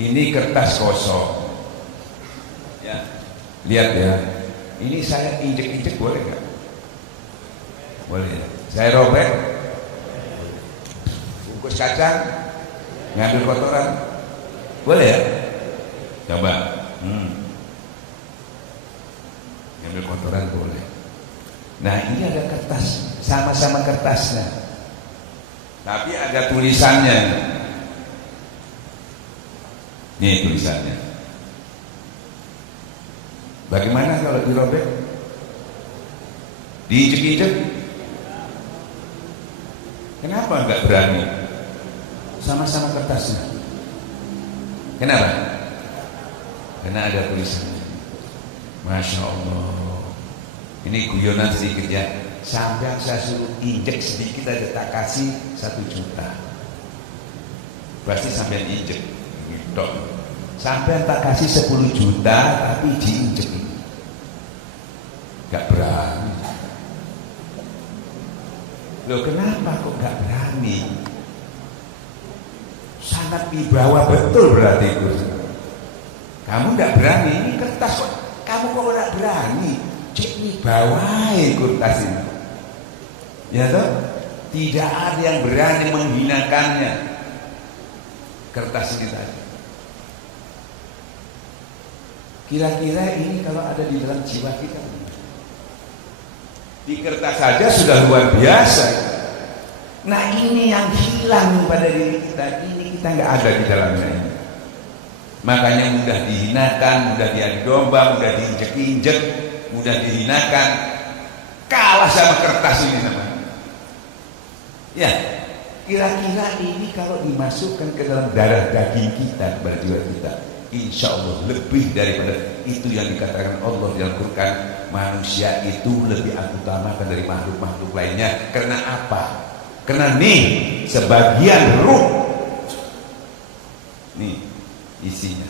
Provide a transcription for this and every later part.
Ini kertas kosong. Ya, lihat ya. Ini saya injek-injek boleh nggak? Boleh ya. Saya robek, bungkus kacang, ngambil kotoran, boleh ya? Coba. Ngambil kotoran boleh. Nah ini ada kertas, sama-sama kertasnya, tapi ada tulisannya. Nih tulisannya. Bagaimana kalau dirobek? Diinjek-injek? Kenapa enggak berani? Sama-sama kertasnya. Kenapa? Karena ada tulisannya. Masya Allah. Ini guyonan sedikit ya. Sampai saya suruh injek sedikit aja, tak kasih 1 juta. Pasti sampai injek. Gitu. Sampai tak kasih 10 juta tapi diinjek. Gak berani. Loh kenapa kok gak berani? Sangat wibawa betul berarti itu. Kamu gak berani, ini kertas kok. Kamu kok gak berani? Cek wibawai kertas ini. Ya toh? Tidak ada yang berani menghinakannya. Kertas ini tadi. Kira-kira ini kalau ada di dalam jiwa kita, di kertas saja sudah luar biasa. Nah ini yang hilang pada diri kita. Ini kita nggak ada di dalamnya ini. Makanya mudah dihinakan, mudah diadu domba, mudah diinjek-injek, mudah dihinakan. Kalah sama kertas ini namanya. Ya, kira-kira ini kalau dimasukkan ke dalam darah daging kita, kepada jiwa kita, insya Allah lebih daripada itu yang dikatakan Allah di Al-Quran. Manusia itu lebih aku utamakan dari makhluk-makhluk lainnya. Karena apa? Karena nih sebagian ruh nih isinya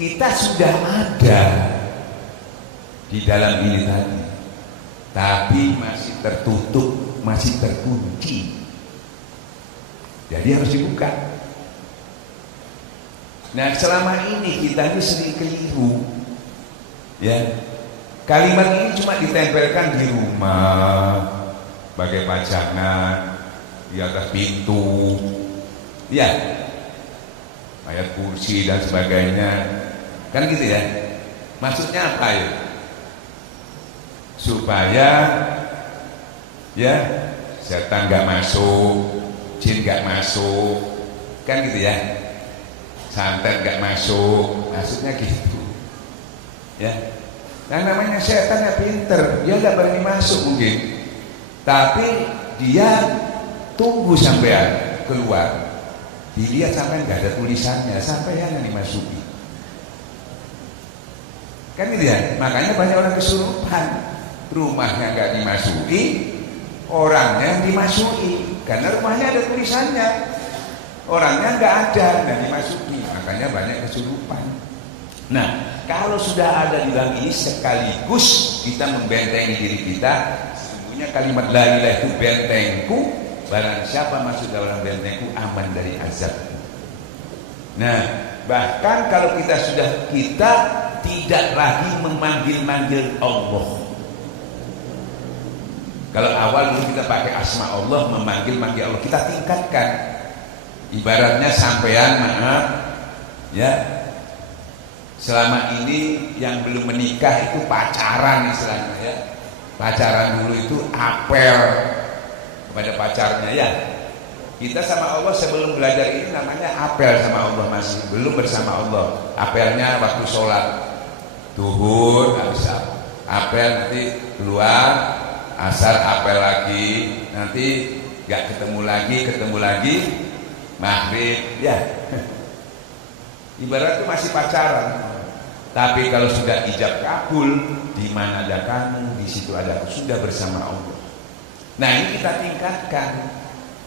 kita sudah ada di dalam ini tadi, tapi masih tertutup, masih terkunci. Jadi harus dibuka. Nah selama ini kita ini sering keliru ya. Kalimat ini cuma ditempelkan di rumah, bagai pajangan, di atas pintu, ya, ayat kursi dan sebagainya, kan gitu ya. Maksudnya apa ya? Supaya ya setan nggak masuk, jin nggak masuk, kan gitu ya. Santet nggak masuk, maksudnya gitu, ya. Nah namanya setan ya pinter, dia nggak berani masuk mungkin, tapi dia tunggu sampai keluar, dilihat sampai nggak ada tulisannya, sampai yang dimasuki, kan gitu ya. Makanya banyak orang kesurupan, rumahnya nggak dimasuki, orangnya yang dimasuki, karena rumahnya ada tulisannya, orangnya nggak ada dan dimasuki, makanya banyak kesurupan. Nah kalau sudah ada di dalam ini, sekaligus kita membentengi diri kita. Sesungguhnya kalimat la ilaha itu bentengku, barang siapa masuk dalam bentengku aman dari azab. Nah bahkan kalau kita tidak lagi memanggil-manggil Allah. Kalau awal dulu kita pakai asma Allah, memanggil-manggil Allah, kita tingkatkan. Ibaratnya sampean, maaf ya, selama ini yang belum menikah itu pacaran istilahnya ya. Pacaran dulu itu apel kepada pacarnya ya. Kita sama Allah sebelum belajar ini namanya apel sama Allah, masih belum bersama Allah. Apelnya waktu sholat duhur habis apel, nanti keluar asar apel lagi, nanti gak ketemu lagi maghrib ya. Ibarat itu masih pacaran. Tapi kalau sudah ijab kabul, di mana ada kamu, di situ ada aku, sudah bersama Allah. Nah ini kita tingkatkan.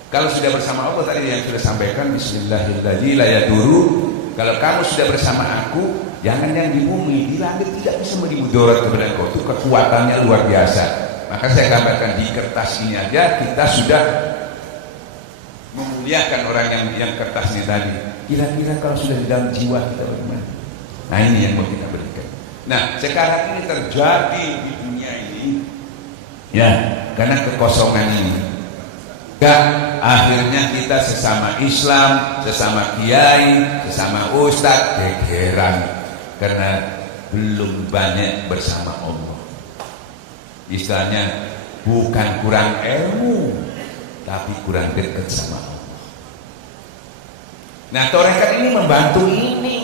Kalau sudah bersama Allah tadi yang sudah sampaikan, Bismillahirrahmanirrahim. Kalau kamu sudah bersama aku, jangan yang di bumi, di langit tidak bisa memudarat kepada engkau. Itu kekuatannya luar biasa. Maka saya gambarkan di kertas ini aja kita sudah memuliakan orang yang kertasnya tadi. Kira-kira kalau sudah di dalam jiwa kita bagaimana? Nah ini yang mau kita berikan. Nah sekarang ini terjadi di dunia ini, ya karena kekosongan ini. Akhirnya kita sesama Islam, sesama kiai, sesama ustadz gegeran karena belum banyak bersama Allah. Istilahnya bukan kurang ilmu, tapi kurang dekat sama Allah. Nah tarekat ini membantu ini.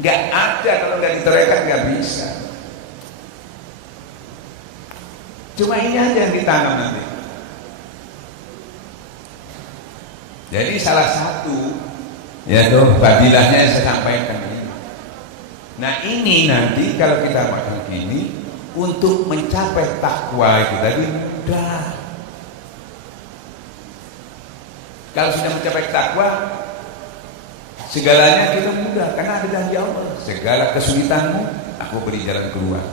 Nggak ada kalau nggak ditarekat nggak bisa. Cuma ini aja yang ditanam nanti. Jadi salah satu yaitu fadilahnya yang saya sampaikan ini. Nah ini nanti kalau kita makan gini untuk mencapai takwa itu tadi mudah. Kalau sudah mencapai takwa segalanya kita mudah karena ada janji Allah. Segala kesulitanmu aku beri jalan keluar.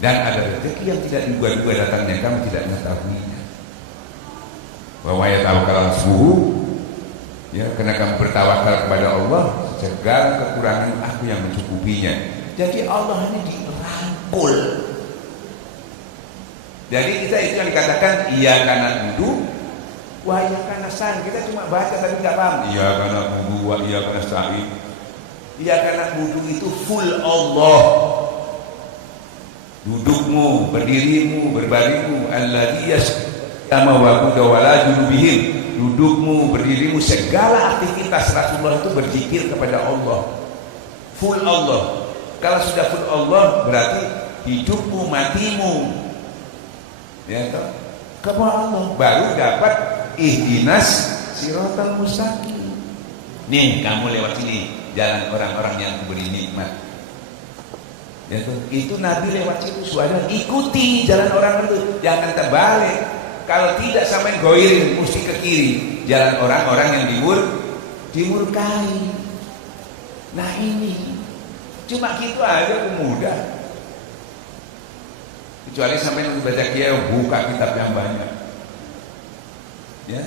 Dan ada rezeki yang tidak diduga-duga datangnya kamu tidak mengetahuinya. Wa may yatawakkal 'ala suhu. Ya, karena kamu bertawakal kepada Allah, segala kekurangan aku yang mencukupinya. Jadi Allah ini dirangkul. Jadi kita itu yang dikatakan iya karena duduk, wah iya karena sa'in. Kita cuma baca tapi nggak paham. Iya karena duduk, wah iya karena sa'in. Iya karena duduk itu full Allah. Dudukmu, berdirimu, berbaringmu, alladzi yasma wa quda wa la junubihim. Dudukmu, berdirimu, segala aktivitas Rasulullah itu berzikir kepada Allah, full Allah. Kalau sudah full Allah berarti hidupmu, matimu ya toh kepada Allah, baru dapat ihdinas siratal mustaqim. Nih kamu lewat sini jalan orang-orang yang beri nikmat ya toh. Itu Nabi lewat situ suara, ikuti jalan orang itu, jangan terbalik. Kalau tidak sampai goir mesti ke kiri, jalan orang-orang yang dimurkai. Nah ini cuma gitu aja mudah. Kecuali sampai baca kiai buka kitab yang banyak, ya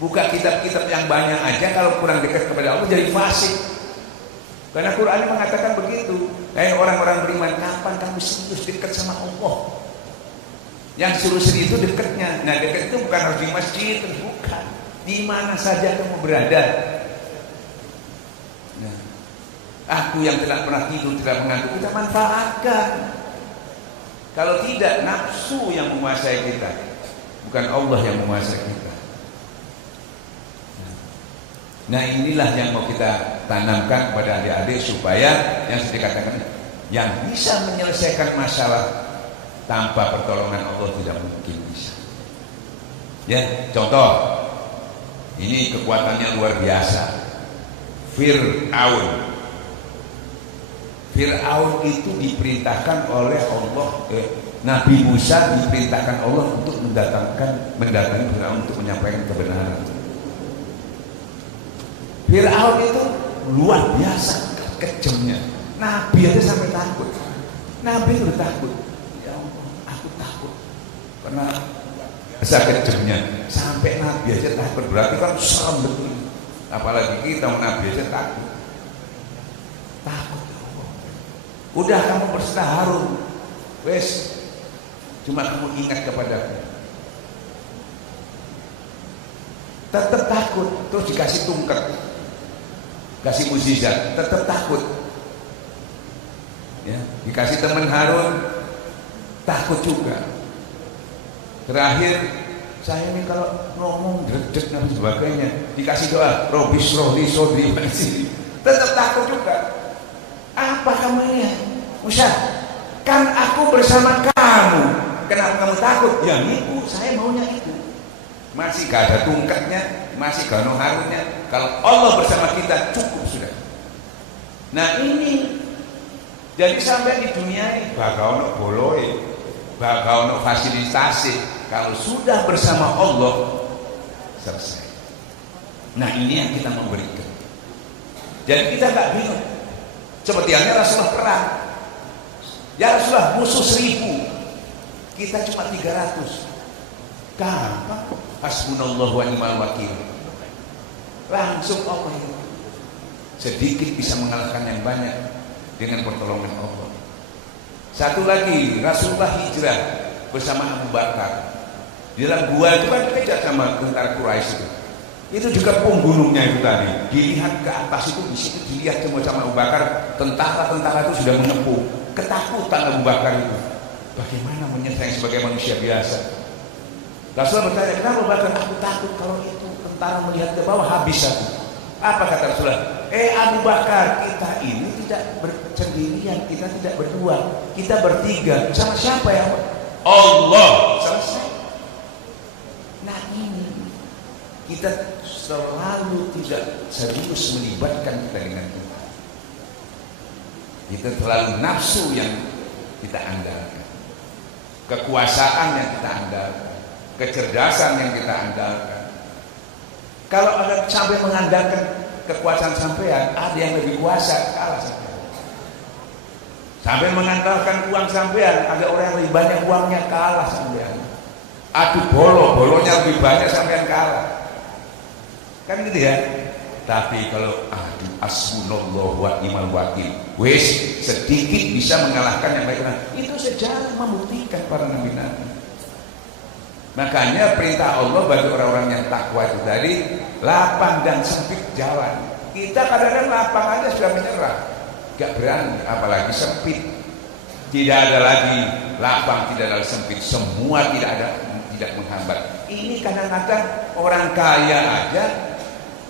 buka kitab-kitab yang banyak aja. Kalau kurang dekat kepada Allah jadi fasik. Karena Quran mengatakan begitu. Kayak orang-orang beriman, kapan kamu serius dekat sama Allah? Yang suruh serius itu dekatnya. Nah dekat itu bukan harus di masjid, bukan. Di mana saja kamu berada. Nah, aku yang tidak pernah tidur, tidak mengantuk, kita manfaatkan. Kalau tidak, nafsu yang menguasai kita, bukan Allah yang menguasai kita. Nah inilah yang mau kita tanamkan kepada adik-adik supaya yang saya katakan, yang bisa menyelesaikan masalah tanpa pertolongan Allah tidak mungkin bisa. Ya, contoh. Ini kekuatannya luar biasa. Fir'aun. Fir'aun itu diperintahkan oleh Allah. Nabi Musa diperintahkan Allah untuk mendatangi Fir'aun untuk menyampaikan kebenaran. Fir'aun itu luar biasa kejamnya. Nabi aja sampai takut. Nabi itu takut. Karena saya kejamnya sampai Nabi aja takut, berarti kan serem betul. Apalagi kita Nabi aja takut. Udah kamu berserah Harun, wes, cuma kamu ingat kepadaku. Tetap takut, terus dikasih tungkat, kasih mukjizat, tetap takut. Ya, dikasih teman Harun, takut juga. Terakhir saya ini kalau ngomong dredeg dan sebagainya dikasih doa Robis rohli sodri masih tetap takut juga. Apa kamu ini Musa? Kan aku bersama kamu, kenapa kamu takut? Ya itu saya maunya itu. Masih gak ada tungkatnya, masih gak ada Harunnya. Kalau Allah bersama kita cukup sudah. Nah ini jadi sampai di dunia ini bakal ono boloi, bakal ono fasilitasi. Kalau sudah bersama Allah selesai. Nah ini yang kita memberikan. Jadi kita gak bingung. Seperti halnya Rasulullah perang. Ya Rasulullah musuh 1000, kita cuma 300. Gampang. Hasbunallahu wa ni'mal wakil. Langsung Allah itu. Sedikit bisa mengalahkan yang banyak dengan pertolongan Allah. Satu lagi, Rasulullah hijrah bersama Abu Bakar. Di dalam gua itu kan kejar sama tentara Quraisy itu. Itu juga pembunuhnya itu tadi. Dilihat ke atas itu, di situ dilihat semua sama Abu Bakar. Tentara-tentara itu sudah mengepung. Ketakutan Abu Bakar itu. Bagaimana menyerang sebagai manusia biasa? Rasulullah bertanya, kenapa Abu Bakar? Aku takut kalau itu tentara melihat ke bawah habis aku. Apa kata Rasulullah? Abu Bakar, kita ini tidak bersendirian, kita tidak berdua, kita bertiga. Sama siapa ya? Allah. Selesai. Nah ini kita selalu tidak serius melibatkan kita dengan kita. Kita terlalu nafsu yang kita andalkan, kekuasaan yang kita andalkan, kecerdasan yang kita andalkan. Kalau ada sampai mengandalkan kekuasaan sampean, ada yang lebih kuasa, kalah sampean. Sampai mengandalkan uang sampean, ada orang yang lebih banyak uangnya, kalah sampean. Adu bolonya lebih banyak, sampean kalah. Kan gitu ya. Tapi kalau adu hasbunallahu wa ni'mal wakil, wis sedikit bisa mengalahkan yang baik. Itu sejarah membuktikan para nabi-nabi. Makanya perintah Allah bagi orang-orang yang takwa itu tadi, lapang dan sempit jalan. Kita kadang-kadang lapang aja sudah menyerah, gak berani, apalagi sempit. Tidak ada lagi lapang, tidak ada sempit, semua tidak menghambat. Ini kadang-kadang orang kaya aja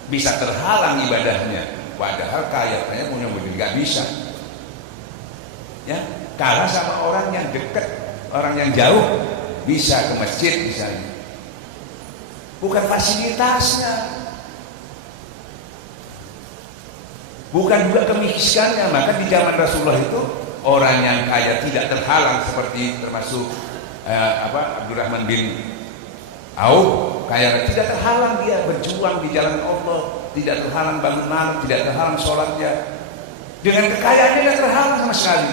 bisa terhalang ibadahnya, padahal kaya punya modal gak bisa. Ya, kalah sama orang yang dekat, orang yang jauh. Bisa ke masjid misalnya, bukan fasilitasnya, bukan juga kemiskinannya. Maka di zaman Rasulullah itu orang yang kaya tidak terhalang, seperti termasuk Abdurrahman bin Auf, kaya tidak terhalang, dia berjuang di jalan Allah, tidak terhalang bangun malam, tidak terhalang sholatnya, dengan kekayaannya tidak terhalang sama sekali.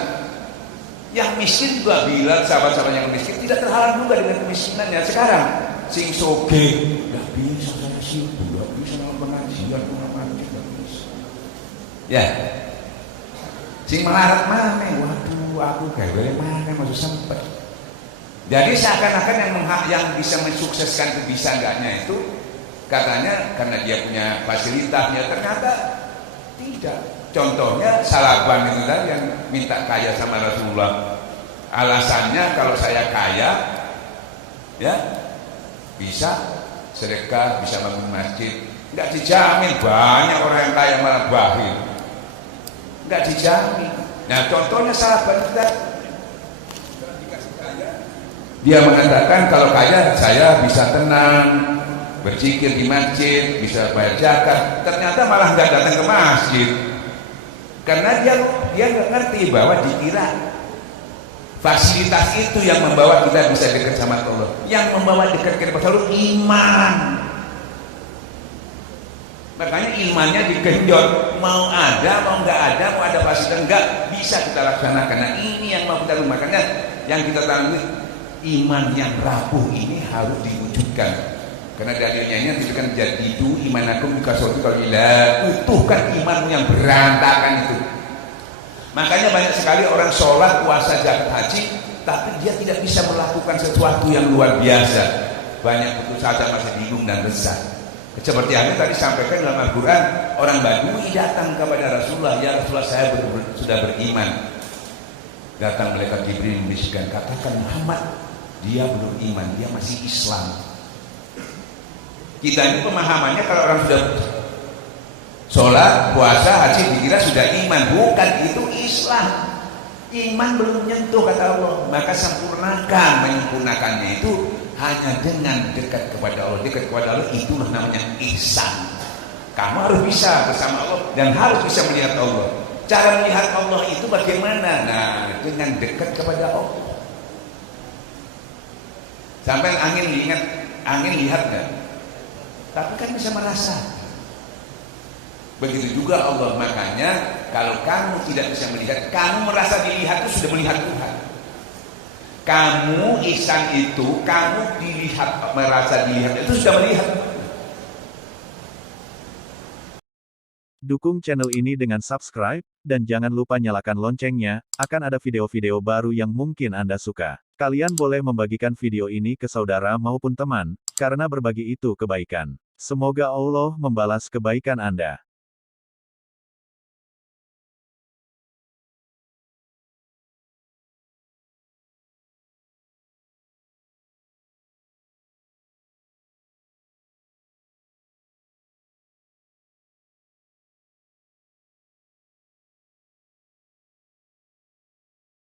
Yang miskin juga bilang sahabat-sahabat yang miskin tidak terhalang juga dengan kemiskinannya. Sekarang sing soge nggak bisa, saya sibuk, nggak bisa dalam pengajian, nggak bisa. Ya, sing melarat mana? Waduh, aku gawe mana masih sempet. Jadi seakan-akan yang bisa mensukseskan itu bisa enggaknya itu katanya karena dia punya fasilitasnya, ternyata tidak. Contohnya Salaban itu tadi yang minta kaya sama Rasulullah. Alasannya kalau saya kaya, ya bisa sedekah, bisa bangun masjid. Enggak dijamin, banyak orang yang kaya malah bakhil. Enggak dijamin. Nah contohnya Salaban itu tadi. Dia mengatakan kalau kaya saya bisa tenang, berzikir di masjid, bisa bayar zakat. Ternyata malah nggak datang ke masjid. Karena dia nggak ngerti bahwa dikira fasilitas itu yang membawa kita bisa dekat sama Allah. Yang membawa dekat kepada Allah iman. Makanya imannya digenjot. Mau ada, mau nggak ada, mau ada fasilitas nggak bisa kita laksanakan. Nah ini yang mau kita lakukan. Makanya yang kita tanamkan iman yang rapuh ini harus diwujudkan. Karena dalilnya dituliskan jadidu imanakum bikasrati qalila, utuhkan iman yang berantakan itu. Makanya banyak sekali orang sholat, puasa, zakat, haji, tapi dia tidak bisa melakukan sesuatu yang luar biasa. Banyak putus asa, masih bingung dan resah. Seperti yang tadi sampaikan dalam Al-Quran, orang Badui datang kepada Rasulullah, ya Rasulullah saya sudah beriman. Datang malaikat Jibril membisikkan, katakan Muhammad, dia belum iman, dia masih Islam. Kita ini pemahamannya kalau orang sudah sholat, puasa, haji dikira sudah iman. Bukan, itu Islam. Iman belum nyentuh kata Allah. Maka sempurnakan, menyempurnakannya itu hanya dengan dekat kepada Allah. Dekat kepada Allah itulah namanya ihsan. Kamu harus bisa bersama Allah dan harus bisa melihat Allah. Cara melihat Allah itu bagaimana? Nah, dengan dekat kepada Allah. Sampai angin lihat nggak? Tapi kan bisa merasa. Begitu juga Allah. Makanya kalau kamu tidak bisa melihat, kamu merasa dilihat itu sudah melihat Tuhan. Kamu ihsan itu, kamu dilihat, merasa dilihat, itu sudah melihat. Dukung channel ini dengan subscribe, dan jangan lupa nyalakan loncengnya, akan ada video-video baru yang mungkin Anda suka. Kalian boleh membagikan video ini ke saudara maupun teman, karena berbagi itu kebaikan. Semoga Allah membalas kebaikan Anda.